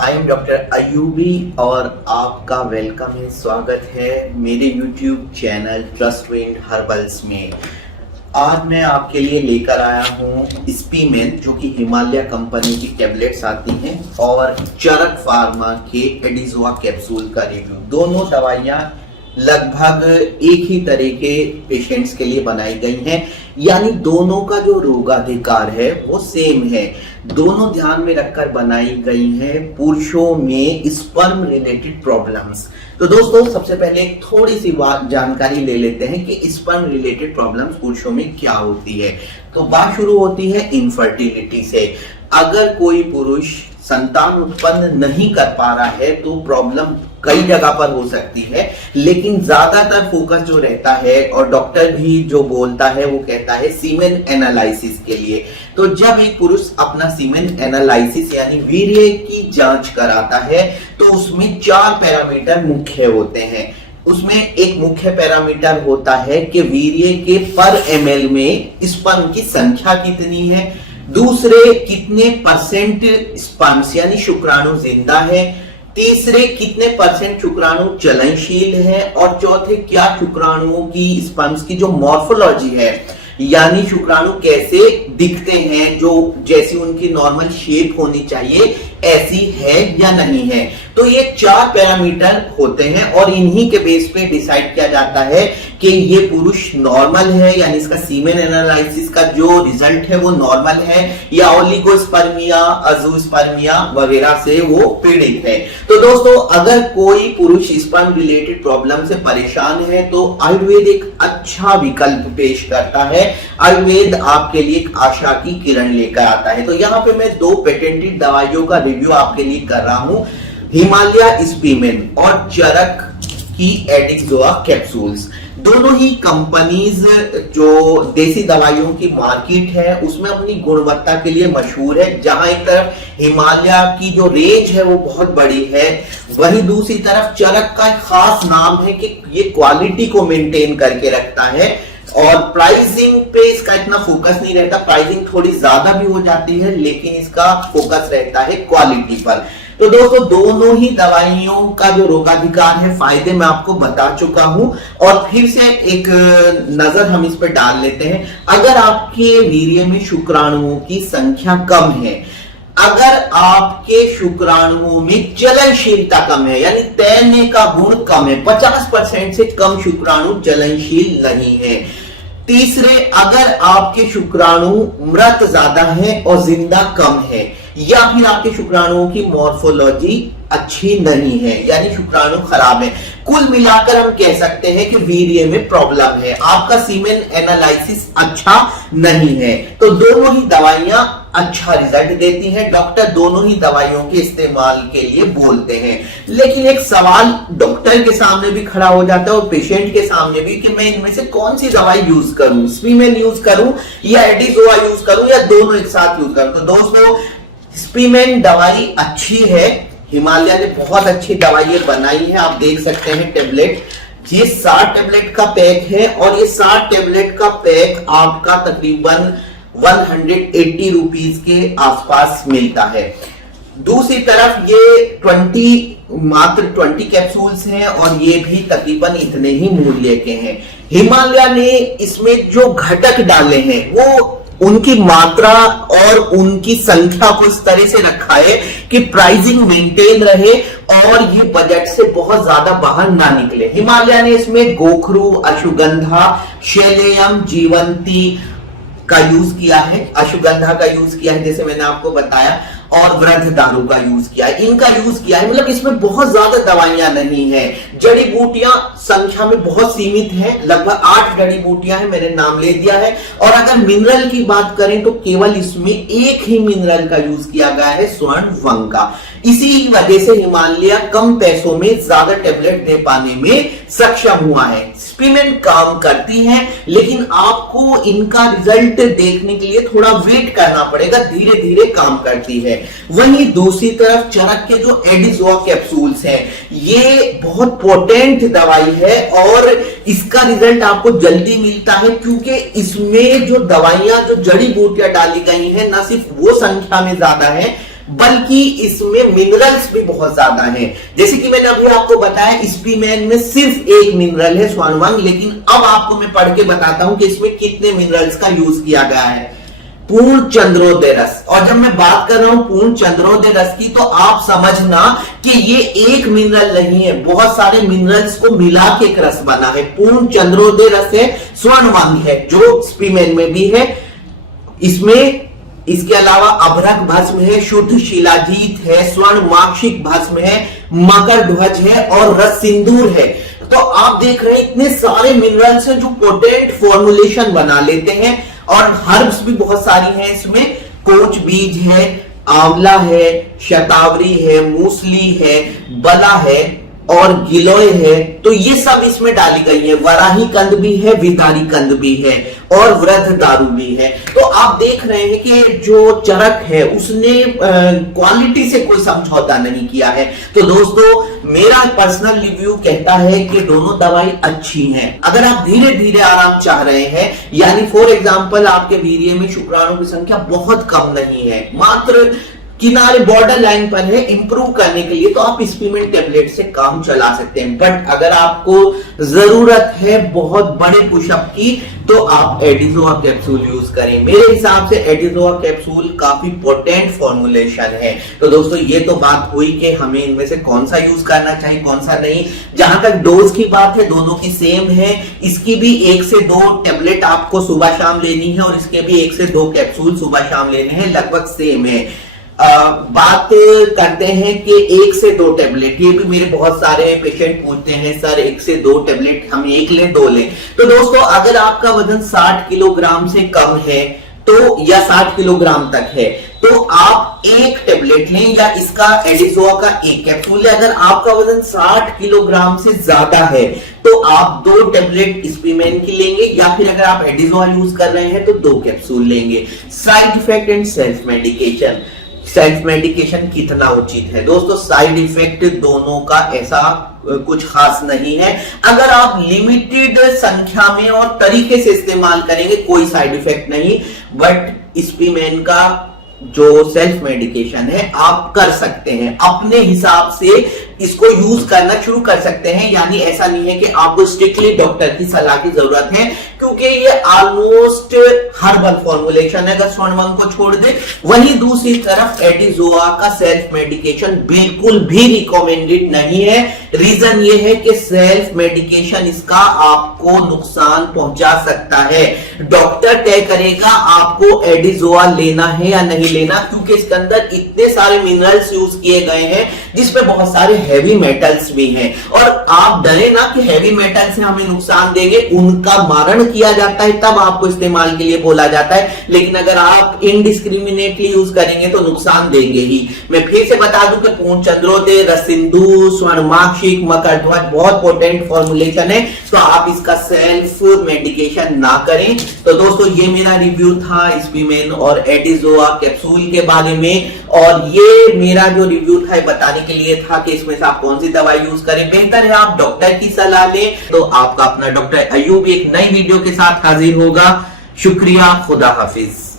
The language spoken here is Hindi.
आई एम डॉक्टर अयूबी और आपका वेलकम है, स्वागत है मेरे YouTube channel trust wind herbals में। आज मैं आपके लिए लेकर आया हूँ स्पीमेन, जो कि हिमालय कंपनी की टेबलेट्स आती हैं, और चरक फार्मा के एडिजोआ कैप्सूल का रिव्यू। दोनों दवाइयाँ लगभग एक ही तरह के पेशेंट्स के लिए बनाई गई हैं, यानी दोनों का जो रोगाधिकार है वो सेम है। दोनों ध्यान में रखकर बनाई गई हैं पुरुषों में स्पर्म रिलेटेड प्रॉब्लम्स। तो दोस्तों, सबसे पहले थोड़ी सी बात जानकारी ले लेते हैं कि स्पर्म रिलेटेड प्रॉब्लम्स पुरुषों में क्या होती है। तो बात शुरू होती है इनफर्टिलिटी से। अगर कोई पुरुष संतान उत्पन्न नहीं कर पा रहा है तो प्रॉब्लम कई जगह पर हो सकती है, लेकिन ज्यादातर फोकस जो रहता है और डॉक्टर भी जो बोलता है वो कहता है सीमेन एनालिसिस के लिए। तो जब एक पुरुष अपना सीमेन एनालिसिस यानी वीर्य की जांच कराता है तो उसमें 4 पैरामीटर मुख्य होते हैं। उसमें एक मुख्य पैरामीटर होता है कि वीर्य के पर ml में स्पर्म की संख्या कितनी है, दूसरे कितने परसेंट स्पर्म्स यानी शुक्राणु जिंदा है, तीसरे कितने परसेंट शुक्राणु चलनशील है, और चौथे क्या शुक्राणुओं की स्पर्म्स की जो मॉर्फोलॉजी है यानी शुक्राणु कैसे दिखते हैं, जो जैसी उनकी नॉर्मल शेप होनी चाहिए ऐसी है या नहीं है। तो ये 4 पैरामीटर होते हैं और इन्हीं के बेस पे डिसाइड किया जाता है कि ये पुरुष नॉर्मल है, यानी इसका सीमेन एनालिसिस का जो रिजल्ट है वो नॉर्मल है, या ओलिगोस्पर्मिया, अजोस्पर्मिया वगैरह से वो पीड़ित है। तो दोस्तों, अगर कोई पुरुष स्पर्म रिलेटेड प्रॉब्लम से परेशान है तो आयुर्वेद एक अच्छा विकल्प पेश करता है। आयुर्वेद आपके लिए एक आशा की किरण लेकर आता है। तो यहाँ पे मैं 2 पेटेंटेड दवाइयों का रिव्यू आपके लिए कर रहा हूं, हिमालय स्पीमेन और चरक की एडिक्सोआ कैप्सूल्स। दोनों ही कंपनीज जो देसी दवाइयों की मार्केट है उसमें अपनी गुणवत्ता के लिए मशहूर है। जहां एक तरफ हिमालय की जो रेंज है वो बहुत बड़ी है, वहीं दूसरी तरफ चरक का खास नाम है कि ये क्वालिटी को मेंटेन करके रखता है। और प्राइसिंग पे इसका इतना फोकस नहीं रहता, प्राइसिंग थोड़ी ज्यादा भी हो जाती है, लेकिन इसका फोकस रहता है क्वालिटी पर। तो दोस्तों, दोनों ही दवाइयों का जो रोगाधिकार है, फायदे मैं आपको बता चुका हूं, और फिर से एक नजर हम इस पर डाल लेते हैं। अगर आपके वीर्य में शुक्राणुओं की संख्या कम है, अगर आपके शुक्राणुओं में चलनशीलता कम है यानी तैरने का गुण कम है, 50% से कम शुक्राणु चलनशील नहीं है, तीसरे अगर आपके शुक्राणु मृत ज्यादा है और जिंदा कम है, या फिर आपके शुक्राणुओं की मॉर्फोलॉजी अच्छी नहीं है यानी शुक्राणु खराब है, कुल मिलाकर हम कह सकते हैं कि वीर्य में प्रॉब्लम है, आपका सीमेन एनालिसिस अच्छा नहीं है। तो दोनों ही दवाइयां अच्छा रिजल्ट देती हैं, डॉक्टर दोनों ही दवाइयों के इस्तेमाल के लिए बोलते हैं। लेकिन एक सवाल डॉक्टर के सामने भी खड़ा हो जाता है और पेशेंट के सामने भी कि मैं इनमें से कौन सी दवाई यूज करूं, स्पीमेन यूज करूं या एडिजोआ यूज करूं या दोनों एक साथ यूज करूं। तो दोस्तों, स्पीमेन दवाई अच्छी है, हिमालय ने बहुत अच्छी दवाई बनाई है। आप देख सकते हैं टेबलेट, ये 60 टेबलेट का पैक है और ये 60 टेबलेट का पैक आपका तकरीबन 180 रुपीज के आसपास मिलता है। दूसरी तरफ ये मात्र 20 कैप्सूल्स हैं और ये भी तकरीबन इतने ही मूल्य के हैं। हिमालय ने इसमें जो घटक डाले हैं वो उनकी मात्रा और उनकी संख्या को इस तरह से रखा है कि प्राइसिंग मेंटेन रहे और ये बजट से बहुत ज्यादा बाहर ना निकले। हिमालय ने इसमें गोखरू, अश्वगंधा, शैलेयम, जीवंती का यूज किया है, अश्वगंधा का यूज किया है जैसे मैंने आपको बताया, और वृद्ध दारू का यूज किया है, इनका यूज किया है। मतलब इसमें बहुत ज्यादा दवाइयां नहीं है, जड़ी बूटियां संख्या में बहुत सीमित है, लगभग 8 जड़ी बूटियां हैं, मैंने नाम ले दिया है। और अगर मिनरल की बात करें तो केवल इसमें एक ही मिनरल का यूज किया गया है, स्वर्ण वंग का। इसी वजह से हिमालय कम पैसों में ज्यादा टेबलेट दे पाने में सक्षम हुआ है। स्पीमेन काम करती है, लेकिन आपको इनका रिजल्ट देखने के लिए थोड़ा वेट करना पड़ेगा, धीरे धीरे काम करती है। वहीं दूसरी तरफ चरक के जो एडिजोआ कैप्सूल्स हैं, ये बहुत पोटेंट दवाई है और इसका रिजल्ट आपको जल्दी मिलता है, क्योंकि इसमें जो दवाइयां, जो जड़ी बूटियां डाली गई हैं, ना सिर्फ वो संख्या में ज्यादा है, बल्कि इसमें मिनरल्स भी बहुत ज्यादा हैं। जैसे कि मैंने अभी आपको बताया स्पीमैन में सिर्फ एक मिनरल है स्वर्णवंग, लेकिन अब आपको मैं पढ़ के बताता हूं कि इसमें कितने मिनरल्स का यूज किया गया है। पूर्ण चंद्रोदय रस, और जब मैं बात कर रहा हूं पूर्ण चंद्रोदय रस की, तो आप समझना कि ये एक मिनरल नहीं है, बहुत सारे मिनरल्स को मिला के एक रस बना है। पूर्ण चंद्रोदय रस है, स्वर्णवंग है जो स्पीमैन में भी है। इसमें इसके अलावा अभ्रक भस्म है, शुद्ध शिलाजीत है, स्वर्ण माक्षिक भस्म है, मकर ध्वज है और रस सिंदूर है। तो आप देख रहे हैं इतने सारे मिनरल्स हैं जो पोटेंट फॉर्मुलेशन बना लेते हैं। और हर्ब्स भी बहुत सारी हैं इसमें, कोच बीज है, आंवला है, शतावरी है, मूसली है, बला है और गिलोय है। तो ये सब इसमें डाली गई है। वराही कंद भी है, विदारी कंद भी है और वृद्ध दारू भी है। तो आप देख रहे हैं कि जो चरक है उसने क्वालिटी से कोई समझौता नहीं किया है। तो दोस्तों मेरा पर्सनल रिव्यू कहता है कि दोनों दवाई अच्छी हैं। अगर आप धीरे धीरे आराम चाह रहे हैं, यानी फॉर एग्जांपल आपके वीर्य में शुक्राणु की संख्या बहुत कम नहीं है, मात्र किनारे बॉर्डर लाइन पर है, इंप्रूव करने के लिए तो आप स्पीमैन टेबलेट से काम चला सकते हैं। बट अगर आपको जरूरत है बहुत बड़े पुशअप की, तो आप एडिजोआ कैप्सूल यूज करें। मेरे हिसाब से एडिजोआ कैप्सूल काफी पोटेंट फॉर्मुलेशन है। तो दोस्तों ये तो बात हुई कि हमें इनमें से कौन सा यूज करना चाहिए कौन सा नहीं। जहां तक डोज की बात है दोनों की सेम है। इसकी भी 1 से 2 टेबलेट आपको सुबह शाम लेनी है और इसके भी 1 से 2 कैप्सूल सुबह शाम लेने हैं, लगभग सेम है। बात करते हैं कि 1 से 2 टेबलेट, ये भी मेरे बहुत सारे पेशेंट पूछते हैं सर 1 से 2 टेबलेट हम 1 लें 2 लें। तो दोस्तों अगर आपका वजन 60 किलोग्राम से कम है तो या 60 किलोग्राम तक है तो आप 1 टेबलेट लें या इसका एडिजोआ का 1 कैप्सूल लें। अगर आपका वजन 60 किलोग्राम से ज्यादा है तो आप 2 टेबलेट स्पीमैन की लेंगे, या फिर अगर आप एडिजोआ यूज कर रहे हैं तो 2 कैप्सूल लेंगे। Side effect and self medication, self medication कितना उचित है? दोस्तों साइड इफेक्ट दोनों का ऐसा कुछ खास नहीं है। अगर आप लिमिटेड संख्या में और तरीके से इस्तेमाल करेंगे कोई साइड इफेक्ट नहीं। बट स्पीमैन का जो सेल्फ मेडिकेशन है आप कर सकते हैं अपने हिसाब से, इसको यूज करना शुरू कर सकते हैं। यानी ऐसा नहीं है कि आपको स्ट्रिक्टली डॉक्टर की सलाह की जरूरत है, क्योंकि ये ऑलमोस्ट हर्बल फॉर्मुलेशन है अगर स्वर्णवंग को छोड़ दे। वहीं दूसरी तरफ एडिजोआ का सेल्फ मेडिकेशन बिल्कुल भी रिकमेंडेड नहीं है। रीजन ये है कि सेल्फ मेडिकेशन इसका आपको नुकसान पहुंचा सकता है। डॉक्टर तय करेगा आपको एडिजोआ लेना है या नहीं लेना, क्योंकि इसके अंदर इतने सारे मिनरल्स यूज किए गए हैं जिसमें बहुत सारे हैवी मेटल्स भी हैं। और आप डरे ना कि हैवी मेटल से हमें नुकसान देंगे, उनका मारण किया जाता है तब आपको इस्तेमाल के लिए बोला जाता है। लेकिन अगर आप इनडिस्क्रिमिनेटली यूज करेंगे तो नुकसान देंगे ही। मैं फिर से बता दूं कि पूर्ण चंद्रोदय, रसिंदू, स्वर्णमाक्षिक, मकर ध्वज बहुत पोटेंट फॉर्मुलेशन है, तो आप इसका सेल्फ मेडिकेशन ना करें। तो दोस्तों ये मेरा रिव्यू था स्पीमैन और एडिजोआ कैप्सूल के बारे में, और ये मेरा जो रिव्यू था बताने के लिए था कि इसमें से आप कौन सी दवाई यूज करें। बेहतर है आप डॉक्टर की सलाह लें। तो आपका अपना डॉक्टर अयूब एक नई वीडियो के साथ हाजिर होगा। शुक्रिया, खुदा हाफिज।